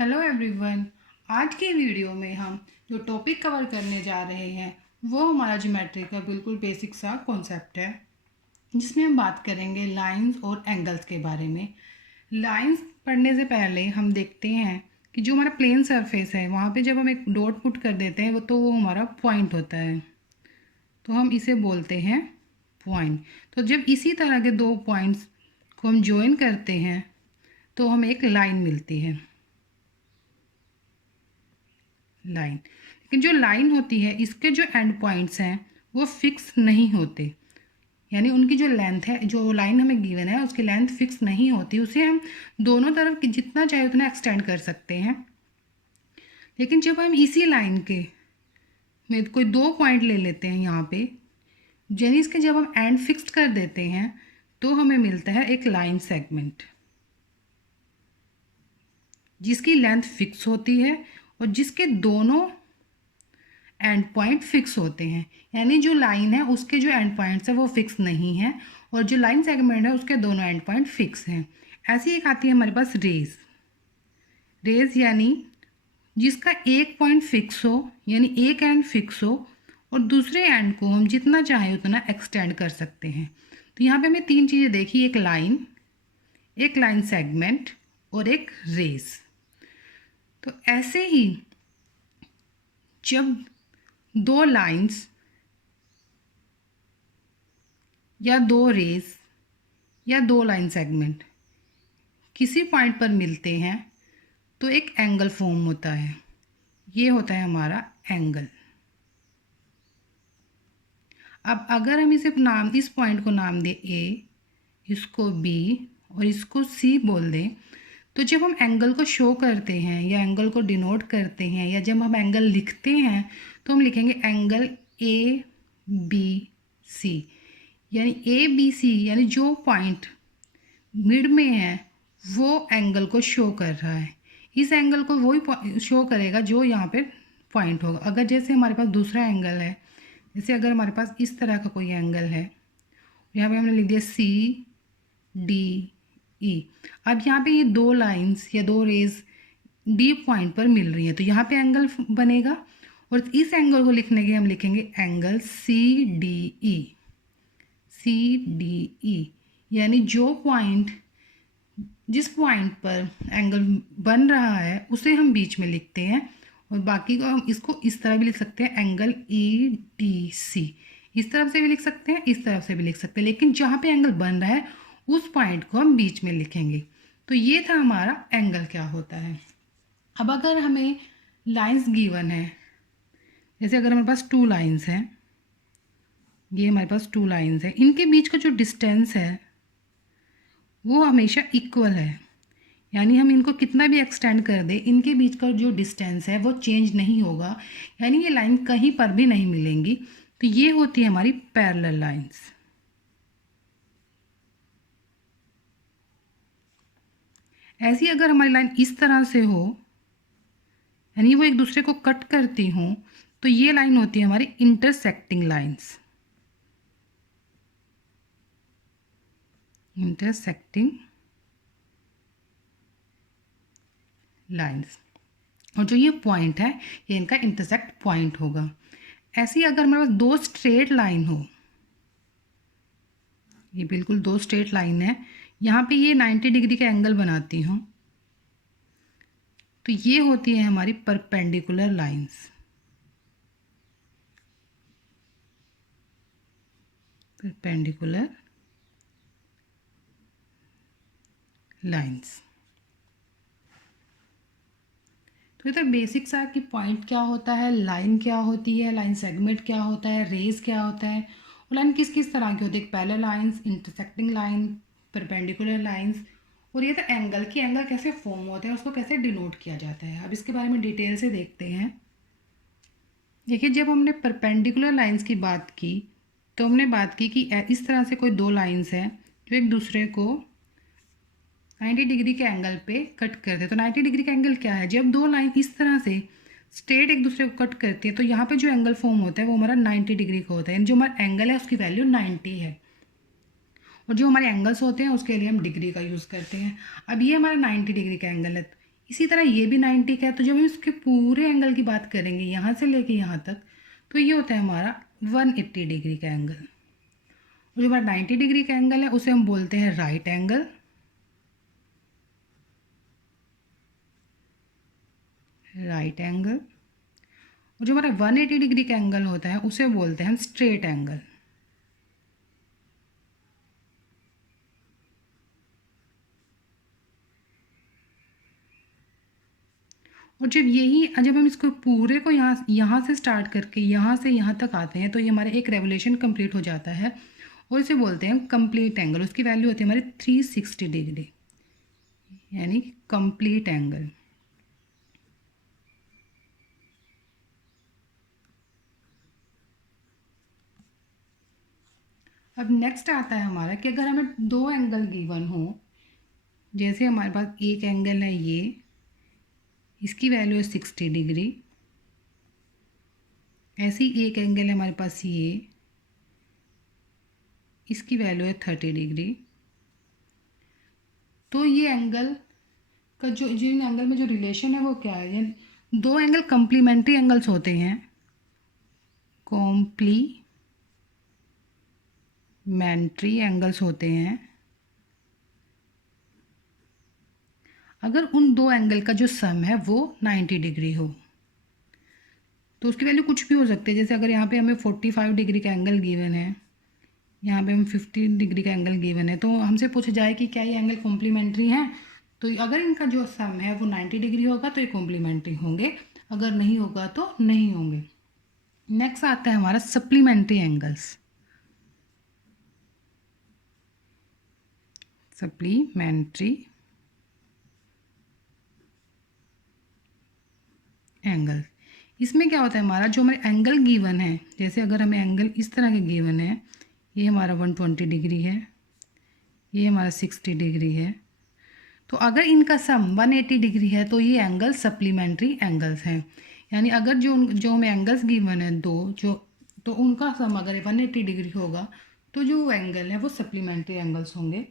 Hello everyone. आज के video में हम जो टॉपिक कवर करने जा रहे हैं वो हमारा ज्योमेट्री का बिल्कुल बेसिक सा कॉन्सेप्ट है, जिसमें हम बात करेंगे लाइंस और एंगल्स के बारे में। लाइंस पढ़ने से पहले हम देखते हैं कि जो हमारा प्लेन सरफेस है वहाँ पे जब हम एक डॉट पुट कर देते हैं वो हमारा पॉइंट होता है, तो हम इसे बोलते हैं पॉइंट। तो जब इसी तरह के दो पॉइंट्स को हम ज्वाइन करते हैं तो हमें एक लाइन मिलती है, लाइन। लेकिन जो लाइन होती है इसके जो एंड पॉइंट्स हैं वो फिक्स नहीं होते, यानी उनकी जो लेंथ है, जो लाइन हमें गिवन है उसकी लेंथ फिक्स नहीं होती। उसे हम दोनों तरफ की जितना चाहे उतना एक्सटेंड कर सकते हैं। लेकिन जब हम इसी लाइन के में कोई दो पॉइंट ले लेते हैं यहाँ पे, यानी इसके जब हम एंड फिक्स्ड कर देते हैं तो हमें मिलता है एक लाइन सेगमेंट, जिसकी लेंथ फिक्स होती है और जिसके दोनों एंड पॉइंट फिक्स होते हैं। यानी जो लाइन है उसके जो एंड पॉइंट्स है वो फिक्स नहीं है और जो लाइन सेगमेंट है उसके दोनों एंड पॉइंट फिक्स हैं। ऐसी एक आती है हमारे पास रेज। रेज यानी जिसका एक पॉइंट फिक्स हो, यानी एक एंड फिक्स हो और दूसरे एंड को हम जितना चाहे उतना एक्सटेंड कर सकते हैं। तो यहाँ पे हमें तीन चीज़ें देखी, एक लाइन सेगमेंट और एक रेज। तो ऐसे ही जब दो लाइंस या दो रेज या दो लाइन सेगमेंट किसी पॉइंट पर मिलते हैं तो एक एंगल फॉर्म होता है। ये होता है हमारा एंगल। अब अगर हम इस पॉइंट को नाम दें ए, इसको बी और इसको सी बोल दें, तो जब हम एंगल को शो करते हैं या एंगल को डिनोट करते हैं या जब हम एंगल लिखते हैं तो हम लिखेंगे एंगल ए बी सी। यानी ए बी सी यानी जो पॉइंट मिड में है वो एंगल को शो कर रहा है। इस एंगल को वही शो करेगा जो यहाँ पे पॉइंट होगा। अगर जैसे हमारे पास दूसरा एंगल है, जैसे अगर हमारे पास इस तरह का कोई एंगल है, यहाँ पे हमने लिख दिया सी डी ई। अब यहाँ पे ये दो लाइंस या दो रेज डी पॉइंट पर मिल रही हैं तो यहाँ पे एंगल बनेगा और इस एंगल को लिखने के हम लिखेंगे angle C D E. C D E यानी जिस पॉइंट पर एंगल बन रहा है उसे हम बीच में लिखते हैं और बाकी को हम इसको इस तरह भी लिख सकते हैं एंगल ई डी सी। इस तरफ से भी लिख सकते हैं, इस तरफ से भी लिख सकते हैं, लेकिन जहाँ पे एंगल बन रहा है उस पॉइंट को हम बीच में लिखेंगे। तो ये था हमारा एंगल क्या होता है। अब अगर हमें लाइंस गिवन है, जैसे अगर हमारे पास टू लाइंस हैं, ये हमारे पास टू लाइंस हैं, इनके बीच का जो डिस्टेंस है वो हमेशा इक्वल है। यानी हम इनको कितना भी एक्सटेंड कर दें इनके बीच का जो डिस्टेंस है वो चेंज नहीं होगा, यानी ये लाइन कहीं पर भी नहीं मिलेंगी। तो ये होती है हमारी पैरेलल लाइंस। ऐसी अगर हमारी लाइन इस तरह से हो, यानी वो एक दूसरे को कट करती हों, तो ये लाइन होती है हमारी इंटरसेक्टिंग लाइंस। Intersecting lines. और जो ये पॉइंट है ये इनका इंटरसेक्ट पॉइंट होगा। ऐसी अगर हमारे पास दो स्ट्रेट लाइन हो, ये बिल्कुल दो स्ट्रेट लाइन है, यहाँ पे ये 90 डिग्री का एंगल बनाती हूँ, तो ये होती है हमारी परपेंडिकुलर लाइंस। Perpendicular lines. तो इधर बेसिक सा कि पॉइंट क्या होता है, लाइन क्या होती है, लाइन सेगमेंट क्या होता है, रेज क्या होता है और लाइन किस किस तरह की होती है, parallel lines, intersecting line, perpendicular lines. और ये तो एंगल की एंगल कैसे फॉर्म होते हैं, उसको कैसे डिनोट किया जाता है, अब इसके बारे में डिटेल से देखते हैं। देखिए, जब हमने परपेंडिकुलर लाइंस की बात की तो हमने बात की कि इस तरह से कोई दो लाइंस हैं जो एक दूसरे को 90 डिग्री के एंगल पे कट करते हैं। तो 90 डिग्री का एंगल क्या है, जब दो लाइन इस तरह से स्ट्रेट एक दूसरे को कट करती है तो यहाँ पे जो एंगल फॉर्म होता है वो हमारा 90 डिग्री का होता है। जो हमारा एंगल है उसकी वैल्यू 90 है और जो हमारे एंगल्स होते हैं उसके लिए हम डिग्री का यूज़ करते हैं। अब ये हमारा 90 डिग्री का एंगल है, इसी तरह ये भी 90 का है। तो जब हम इसके पूरे एंगल की बात करेंगे यहाँ से लेके यहाँ तक, तो ये होता है हमारा 180 डिग्री का एंगल। और जो हमारा 90 डिग्री का एंगल है उसे हम बोलते हैं राइट एंगल। Right angle. और जो हमारा 180 डिग्री का एंगल होता है उसे बोलते हैं हम स्ट्रेट एंगल। और जब हम इसको पूरे को यहाँ यहाँ से स्टार्ट करके यहाँ से यहाँ तक आते हैं तो ये हमारे एक रेवोल्यूशन कंप्लीट हो जाता है और इसे बोलते हैं कंप्लीट एंगल। उसकी वैल्यू होती है हमारी 360 डिग्री, यानी कंप्लीट एंगल। अब नेक्स्ट आता है हमारा कि अगर हमें दो एंगल गिवन हो, जैसे हमारे पास एक एंगल है ये, इसकी वैल्यू है 60 डिग्री। ऐसी एक एंगल है हमारे पास ये, इसकी वैल्यू है 30 डिग्री। तो ये एंगल का जो जिन एंगल में जो रिलेशन है वो क्या है, यानी दो एंगल कॉम्प्लीमेंट्री एंगल्स होते हैं। कॉम्प्लीमेंट्री एंगल्स होते हैं अगर उन दो एंगल का जो सम है वो 90 डिग्री हो। तो उसकी वैल्यू कुछ भी हो सकती है। जैसे अगर यहाँ पे हमें 45 डिग्री का एंगल गिवन है, यहाँ पे हम 50 डिग्री का एंगल गिवन है, तो हमसे पूछा जाए कि क्या ये एंगल कॉम्प्लीमेंट्री हैं। तो अगर इनका जो सम है वो 90 डिग्री होगा तो ये कॉम्प्लीमेंट्री होंगे, अगर नहीं होगा तो नहीं होंगे। नेक्स्ट आता है हमारा सप्लीमेंट्री एंगल्स। सप्लीमेंट्री एंगल, इसमें क्या होता है हमारा जो हमारे एंगल गिवन है, जैसे अगर हमें एंगल इस तरह के गिवन है, ये हमारा 120 डिग्री है, ये हमारा 60 डिग्री है, तो अगर इनका सम 180 डिग्री है तो ये एंगल सप्लीमेंट्री एंगल्स हैं। यानी अगर जो हमें एंगल्स गिवन है दो, जो तो उनका सम अगर 180 डिग्री होगा तो जो एंगल है वो सप्लीमेंट्री एंगल्स होंगे।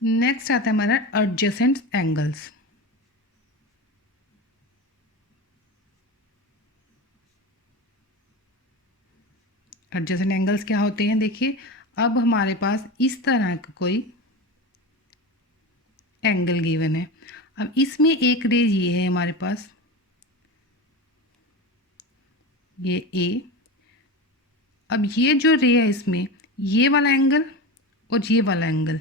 नेक्स्ट आता है हमारा एडजेसेंट एंगल्स। एडजेसेंट एंगल्स क्या होते हैं, देखिए अब हमारे पास इस तरह का कोई एंगल गिवन है। अब इसमें एक रेज ये है हमारे पास, ये ए। अब ये जो रे है इसमें ये वाला एंगल और ये वाला एंगल,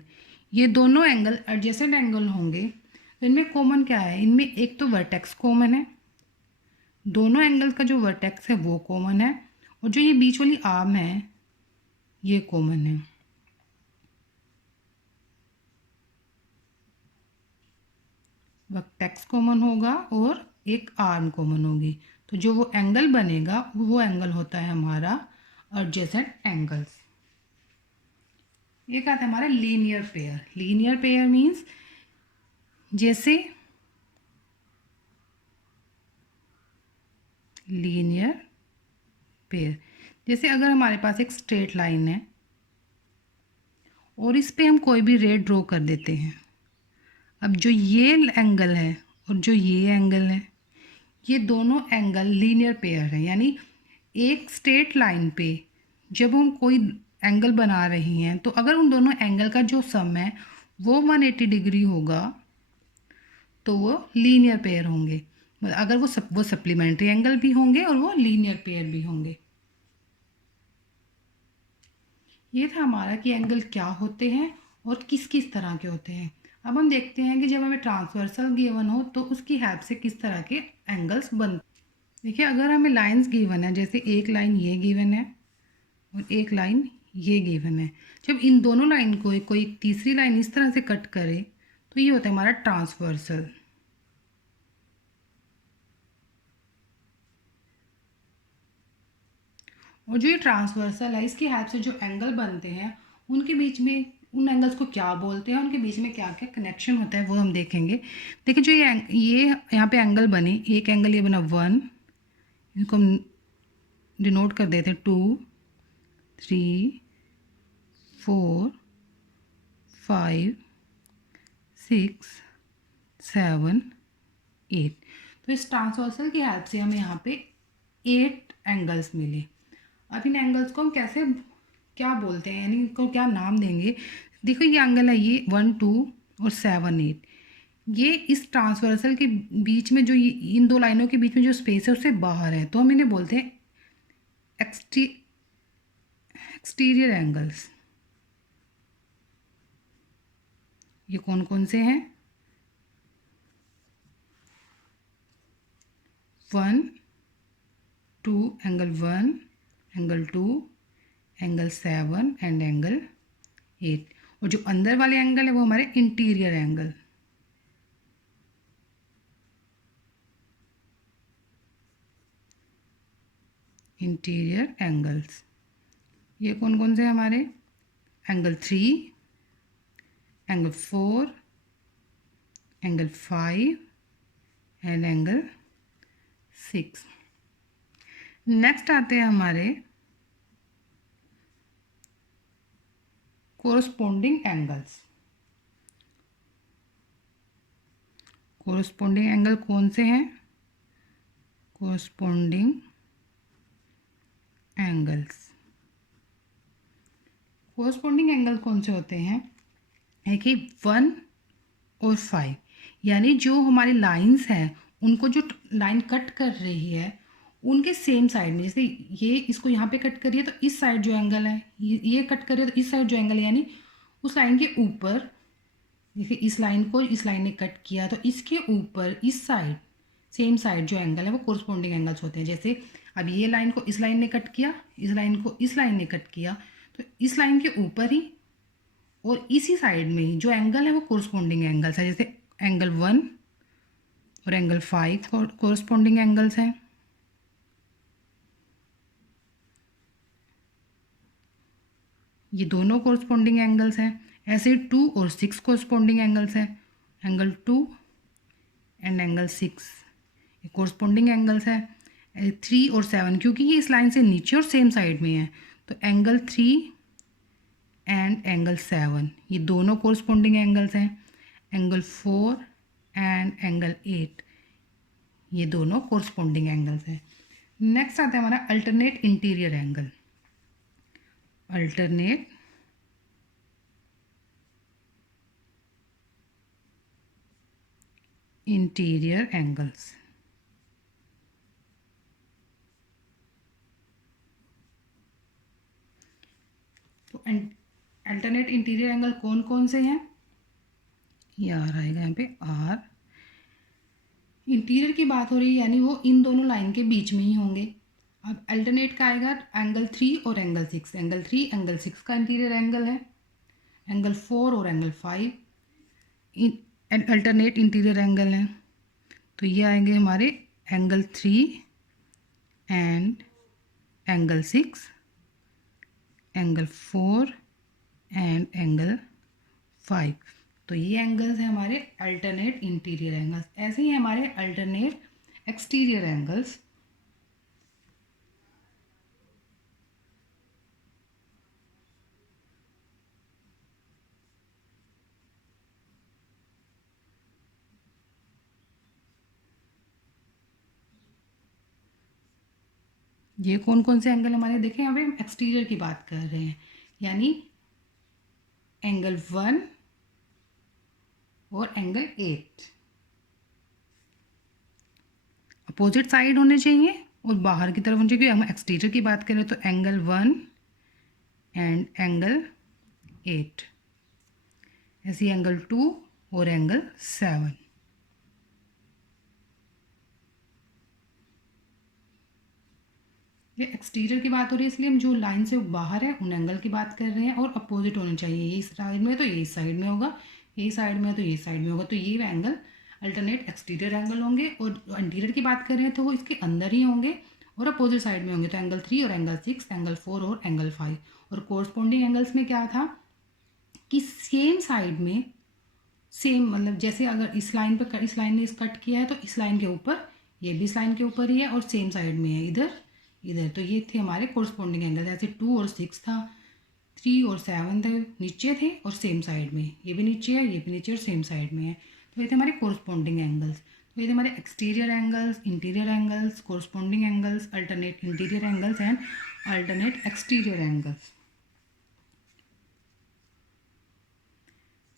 ये दोनों एंगल एडजेसेंट एंगल होंगे। तो इनमें कॉमन क्या है, इनमें एक तो वर्टेक्स कॉमन है, दोनों एंगल का जो वर्टेक्स है वो कॉमन है, और जो ये बीच वाली आर्म है ये कॉमन है। वर्टेक्स कॉमन होगा और एक आर्म कॉमन होगी, तो जो वो एंगल बनेगा वो एंगल होता है हमारा एडजेसेंट एंगल्स। एक आता है हमारा linear pair. Linear pair means जैसे लीनियर पेयर, जैसे अगर हमारे पास एक स्ट्रेट लाइन है और इस पे हम कोई भी रे ड्रॉ कर देते हैं। अब जो ये एंगल है और जो ये एंगल है, ये दोनों एंगल लीनियर पेयर है। यानी एक स्ट्रेट लाइन पे जब हम कोई एंगल बना रही हैं तो अगर उन दोनों एंगल का जो सम है वो 180 डिग्री होगा तो वो लीनियर पेयर होंगे। अगर वो सप्लीमेंट्री एंगल भी होंगे और वो लीनियर पेयर भी होंगे। ये था हमारा कि एंगल क्या होते हैं और किस किस तरह के होते हैं। अब हम देखते हैं कि जब हमें ट्रांसवर्सल गिवन हो तो उसकी हेल्प से किस तरह के एंगल्स बनते। देखिए अगर हमें लाइंस गिवन है, जैसे एक लाइन ये गिवन है और एक लाइन ये गिवन है, जब इन दोनों लाइन को कोई तीसरी लाइन इस तरह से कट करे तो ये होता है हमारा ट्रांसवर्सल। और जो ये ट्रांसवर्सल है इसकी हेल्प से जो एंगल बनते हैं उनके बीच में, उन एंगल्स को क्या बोलते हैं, उनके बीच में क्या क्या कनेक्शन होता है वो हम देखेंगे। देखिए जो ये यहाँ पे एंगल बने, एक एंगल ये बना 1, इनको हम डिनोट कर देते हैं 2, 3, 4, 5, 6, 7, 8। तो इस ट्रांसवर्सल की हेल्प से हमें यहाँ पे 8 एंगल्स मिले। अब इन एंगल्स को हम कैसे क्या बोलते हैं, यानी इनको क्या नाम देंगे। देखो ये एंगल है, ये 1, 2 और 7, 8। ये इस ट्रांसवर्सल के बीच में जो इन दो लाइनों के बीच में जो स्पेस है उससे बाहर है, तो हम इन्हें बोलते हैं एक्सटीरियर एंगल्स। ये कौन कौन से हैं? 1, 2, angle 1, angle 2, angle 7 and angle 8। और जो अंदर वाले एंगल है वो हमारे इंटीरियर एंगल। इंटीरियर एंगल्स ये कौन कौन से हैं हमारे? Angle 3, angle 4, angle 5 and angle 6। Next आते हैं हमारे कोरस्पोंडिंग एंगल्स। कोरस्पोंडिंग एंगल कौन से हैं? कोरस्पोंडिंग एंगल्स, कोरस्पोंडिंग एंगल कौन से होते हैं? है कि 1 और 5, यानी जो हमारी लाइंस हैं उनको जो लाइन कट कर रही है उनके सेम साइड में, जैसे ये इसको यहाँ पे कट करिए तो इस साइड जो एंगल है ये कट करिए तो इस साइड जो एंगल है, यानी उस लाइन के ऊपर, जैसे इस लाइन को इस लाइन ने कट किया तो इसके ऊपर इस साइड सेम साइड जो एंगल है वो कोरस्पोंडिंग एंगल्स होते हैं। जैसे अब ये लाइन को इस लाइन ने कट किया, इस लाइन को इस लाइन ने कट किया, तो इस लाइन के ऊपर ही और इसी साइड में ही जो एंगल है वो कोरस्पोंडिंग एंगल्स है। जैसे एंगल 1 और एंगल 5 कोरस्पोंडिंग एंगल्स हैं। ये दोनों कोरस्पोंडिंग एंगल्स हैं। ऐसे 2 और 6 कोरस्पोंडिंग एंगल्स हैं। एंगल 2 एंड एंगल 6 ये कोरस्पोंडिंग एंगल्स है। 3 और 7 क्योंकि ये इस लाइन से नीचे और सेम साइड में है, तो एंगल 3 एंड एंगल 7 ये दोनों कोरस्पोंडिंग एंगल्स हैं। एंगल 4 एंड एंगल 8 ये दोनों कोरस्पोंडिंग एंगल्स हैं। नेक्स्ट आता है हमारा alternate interior angle. Alternate interior angles. तो अल्टरनेट इंटीरियर एंगल कौन कौन से हैं? ये आर आएगा यहाँ पे आर। इंटीरियर की बात हो रही है यानी वो इन दोनों लाइन के बीच में ही होंगे। अब अल्टरनेट का आएगा एंगल 3 और एंगल 6। एंगल 3 एंगल 6 का इंटीरियर एंगल है। एंगल 4 और एंगल 5 अल्टरनेट इंटीरियर एंगल है। तो ये आएंगे हमारे angle 3 and angle 6, angle 4 and angle 5। तो ये एंगल्स हैं हमारे अल्टरनेट इंटीरियर एंगल्स। ऐसे ही हमारे अल्टरनेट एक्सटीरियर एंगल्स। ये कौन कौन से एंगल हमारे देखें, यहाँ पे हम एक्सटीरियर की बात कर रहे हैं, यानी एंगल 1 और एंगल 8 अपोजिट साइड होने चाहिए और बाहर की तरफ होने चाहिए। हम एक्सटीरियर की बात करें तो एंगल 1 एंड एंगल 8, ऐसे एंगल 2 और एंगल 7। ये एक्सटीरियर की बात हो रही है इसलिए हम जो लाइन से बाहर है उन एंगल की बात कर रहे हैं और अपोजिट होने चाहिए। ये इस साइड में है तो ये इस साइड में होगा, ये साइड में है तो ये साइड में होगा, तो ये एंगल अल्टरनेट एक्सटीरियर एंगल होंगे। और इंटीरियर की बात कर रहे हैं तो वो इसके अंदर ही होंगे और अपोजिट साइड में होंगे, तो एंगल 3 और एंगल 6, एंगल 4 और एंगल 5। और कोरस्पोंडिंग एंगल्स में क्या था कि सेम साइड में सेम, मतलब जैसे अगर इस लाइन पर इस लाइन ने इस कट किया है तो इस लाइन के ऊपर ये भी इस लाइन के ऊपर ही है और सेम साइड में है इधर इधर, तो ये थे हमारे कोरस्पोंडिंग एंगल। जैसे 2 और 6 था, 3 और 7 थे, नीचे थे और सेम साइड में, ये भी नीचे है, ये भी नीचे और सेम साइड में है। तो ये थे हमारे कोरस्पॉन्डिंग एंगल्स। तो ये थे हमारे exterior angles, interior angles, corresponding angles, alternate interior angles and alternate exterior angles.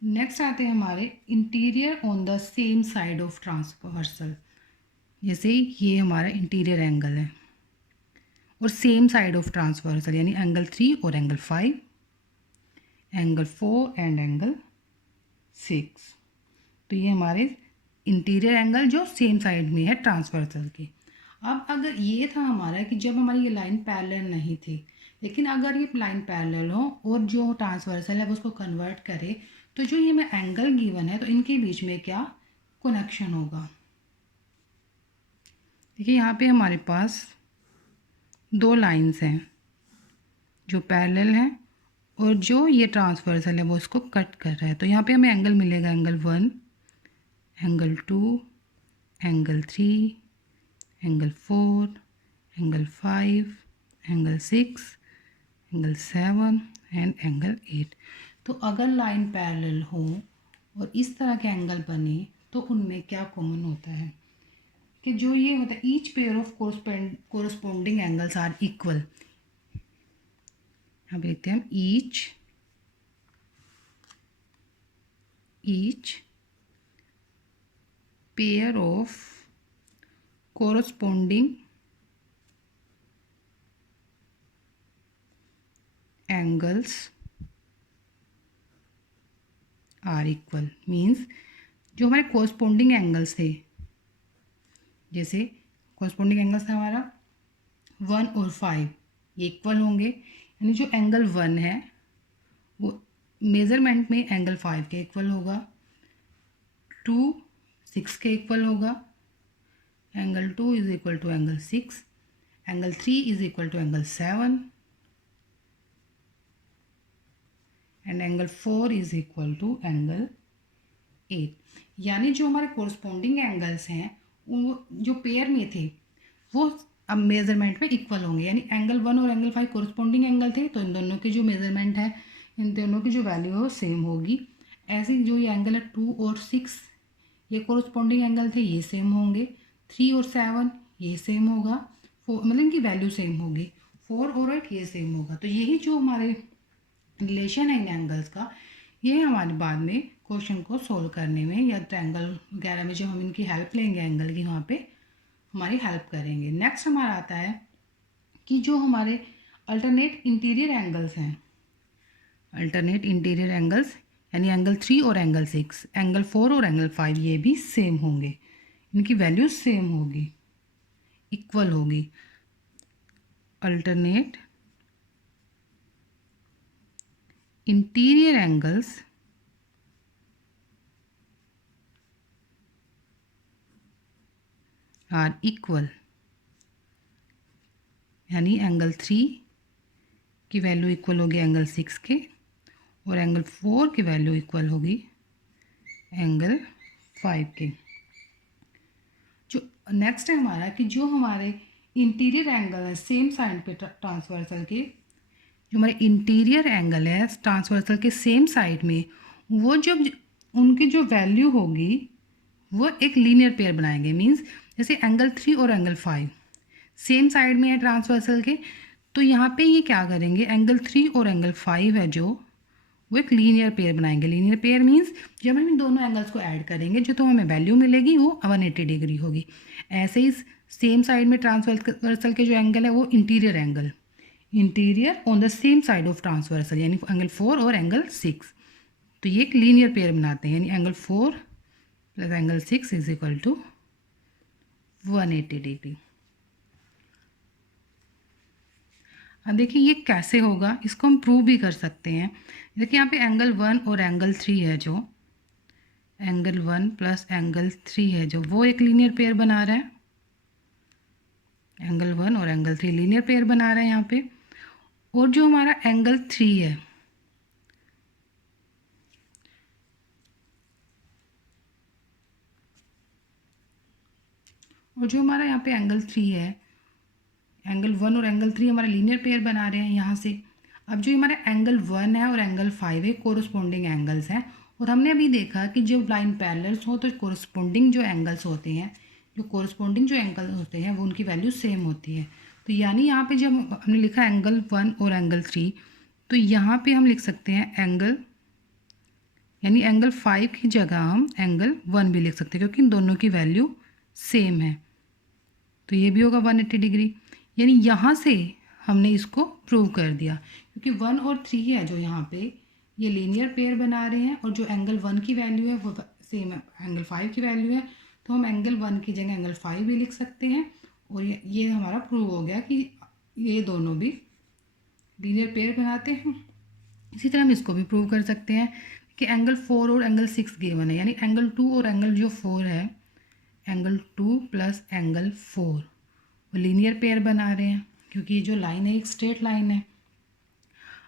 Next आते हैं हमारे interior on the same side of transversal. जैसे ये हमारा इंटीरियर एंगल है और सेम साइड ऑफ ट्रांसवर्सल, यानी एंगल 3 और एंगल 5, एंगल 4 एंड एंगल 6। तो ये हमारे इंटीरियर एंगल जो सेम साइड में है ट्रांसवर्सल के। अब अगर ये था हमारा कि जब हमारी ये लाइन पैरेलल नहीं थी, लेकिन अगर ये लाइन पैरेलल हो और जो ट्रांसवर्सल है वो उसको कन्वर्ट करे, तो जो ये में एंगल गिवन है तो इनके बीच में क्या कनेक्शन होगा। देखिए यहाँ पे हमारे पास दो लाइंस हैं जो पैरेलल हैं और जो ये ट्रांसवर्सल है वो इसको कट कर रहा है। तो यहाँ पे हमें एंगल मिलेगा angle 1, angle 2, angle 3, angle 4, angle 5, angle 6, angle 7 and angle 8। तो अगर लाइन पैरेलल हो और इस तरह के एंगल बने तो उनमें क्या कॉमन होता है कि जो ये होता है each pair of corresponding angles are equal. अब देखते हैं हम each pair of corresponding angles are equal means जो हमारे कोरस्पॉन्डिंग एंगल्स थे, जैसे कोरस्पॉन्डिंग एंगल्स था हमारा 1 और 5, ये इक्वल होंगे, यानी जो एंगल 1 है वो मेज़रमेंट में एंगल 5 के इक्वल होगा, 2 6 के इक्वल होगा, angle 2 is equal to angle 6, angle 3 is equal to angle 7 and angle 4 is equal to angle 8। यानी जो हमारे कोरस्पॉन्डिंग एंगल्स हैं वो जो पेयर में थे वो अब मेज़रमेंट में इक्वल होंगे, यानी एंगल 1 और एंगल 5 कोरस्पॉन्डिंग एंगल थे तो इन दोनों की जो मेज़रमेंट है, इन दोनों की जो वैल्यू है वो सेम होगी। ऐसे ही जो ये एंगल है 2 और 6 ये कोरस्पॉन्डिंग एंगल थे, ये सेम होंगे। 3 और 7 ये सेम होगा, 4 मतलब इनकी वैल्यू सेम होगी। 4 और 8 ये सेम होगा। तो यही जो हमारे रिलेशन है इन एंगल्स का, ये हमारे बाद में क्वेश्चन को सोल्व करने में या ट्रायंगल वगैरह में जब हम इनकी हेल्प लेंगे एंगल की, वहाँ पे हमारी हेल्प करेंगे। नेक्स्ट हमारा आता है कि जो हमारे अल्टरनेट इंटीरियर एंगल्स हैं, अल्टरनेट इंटीरियर एंगल्स यानी एंगल 3 और एंगल 6, एंगल 4 और एंगल 5 ये भी सेम होंगे, इनकी वैल्यू सेम होगी, इक्वल होगी। Alternate interior angles are equal, यानी एंगल 3 की वैल्यू इक्वल होगी एंगल 6 के और एंगल 4 की वैल्यू इक्वल होगी एंगल 5 के। जो नेक्स्ट है हमारा कि जो हमारे इंटीरियर एंगल है सेम साइड पे ट्रांसवर्सल के, जो हमारे इंटीरियर एंगल है ट्रांसवर्सल के सेम साइड में, वो जब उनकी जो वैल्यू होगी वो एक लीनियर पेयर बनाएंगे। मींस जैसे एंगल 3 और एंगल 5 सेम साइड में है ट्रांसवर्सल के, तो यहाँ पे ये क्या करेंगे, एंगल 3 और एंगल 5 है जो वो एक लीनियर पेयर बनाएंगे। लीनियर पेयर मीन्स जब हम इन दोनों एंगल्स को ऐड करेंगे जो तो हमें वैल्यू मिलेगी वो 180 डिग्री होगी। ऐसे ही सेम साइड में ट्रांसवर्सल के जो एंगल है वो interior angle, interior on the same side of transversal यानी एंगल 4 और एंगल 6, तो ये एक लीनियर पेयर बनाते हैं, यानी angle 4 plus angle 6 is equal to 180 degree. अब देखिए ये कैसे होगा, इसको हम प्रूव भी कर सकते हैं। देखिए यहाँ पे एंगल 1 और एंगल 3 है, जो एंगल 1 प्लस एंगल 3 है जो वो एक लीनियर पेयर बना रहा है, एंगल 1 और एंगल 3 लीनियर पेयर बना रहा है यहाँ पे। और जो हमारा एंगल 3 है, और जो हमारा यहाँ पे एंगल 3 है, एंगल 1 और एंगल 3 हमारा लीनियर पेयर बना रहे हैं यहाँ से। अब जो हमारा एंगल 1 है और एंगल 5 है कोरस्पॉन्डिंग एंगल्स हैं, और हमने अभी देखा कि जब लाइन पैरेलल्स हो तो कोरस्पॉन्डिंग जो एंगल्स होते हैं, जो कोरस्पॉन्डिंग जो एंगल होते हैं वो उनकी वैल्यू सेम होती है। तो यानी यहाँ पे जब हमने लिखा एंगल 1 और एंगल 3, तो यहाँ पे हम लिख सकते हैं एंगल, यानी एंगल 5 की जगह हम एंगल 1 भी लिख सकते हैं क्योंकि इन दोनों की वैल्यू सेम है। तो ये भी होगा 180 डिग्री। यानी यहाँ से हमने इसको प्रूव कर दिया, क्योंकि 1 और 3 है जो यहाँ पे ये लीनियर पेयर बना रहे हैं, और जो एंगल 1 की वैल्यू है वो सेम है एंगल 5 की वैल्यू है, तो हम एंगल 1 की जगह एंगल 5 भी लिख सकते हैं। और ये हमारा प्रूव हो गया कि ये दोनों भी लीनियर पेयर बनाते हैं। इसी तरह हम इसको भी प्रूव कर सकते हैं कि एंगल 4 और एंगल 6 गिवन है, यानी एंगल 2 और एंगल जो 4 है, एंगल 2 प्लस एंगल 4 वो लीनियर पेयर बना रहे हैं, क्योंकि ये जो लाइन है एक स्ट्रेट लाइन है।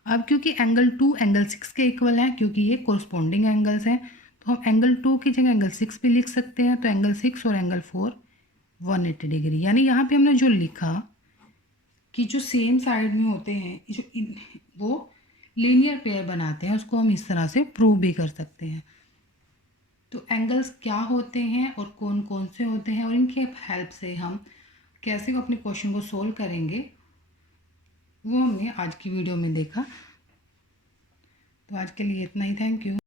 अब क्योंकि एंगल 2 एंगल 6 के इक्वल है, क्योंकि ये कोरस्पॉन्डिंग एंगल्स हैं, तो हम एंगल 2 की जगह एंगल 6 भी लिख सकते हैं। तो एंगल 6 और एंगल 4 180 डिग्री। यानी यहाँ पे हमने जो लिखा कि जो सेम साइड में होते हैं जो वो लीनियर पेयर बनाते हैं, उसको हम इस तरह से प्रूव भी कर सकते हैं। तो एंगल्स क्या होते हैं और कौन कौन से होते हैं और इनके हेल्प से हम कैसे अपने क्वेश्चन को सोल्व करेंगे, वो हमने आज की वीडियो में देखा। तो आज के लिए इतना ही। Thank you.